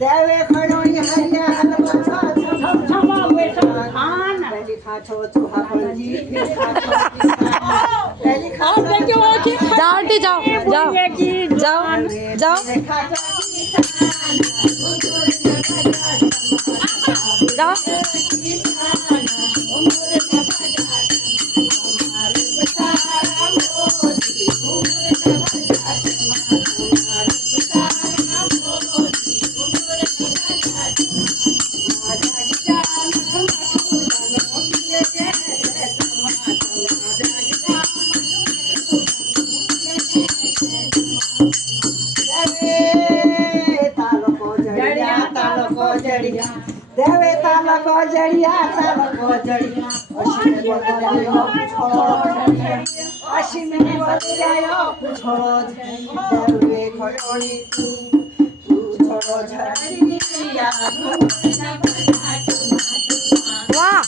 देवे खड़ोई हरिया हलवा पहली खाचो चूहा पलजी फिर खाचो पहली खाचो जाओ आंटी जाओ जाओ जाओ जाओ जाओ देवे ताला को जड़िया अशी में बदलायो छोड़ो देवे खड़ोनी तू छोड़ो झड़िया वाह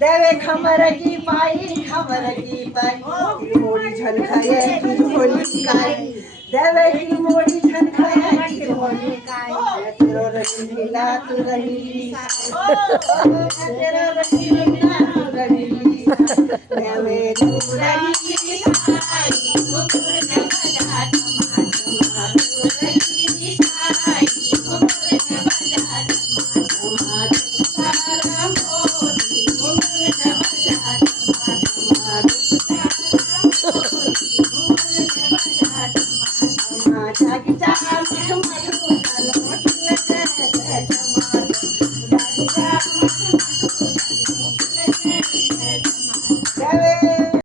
देवे खमर की पाई मोड़ी झलकाए झोली काई देवे की मोड़ी झलकाए झोली काई तेरो रंगीला तू रंगीली तेरो रंगीला तू रंगीली देवे तू रंगीली आई मुकुर न बजा चमा तू रंगीली आई मुकुर न बजा चमा सारा मोरी मुकुर न बजा चमा जागी जा मठ मठ चलो मठ जागी जा मठ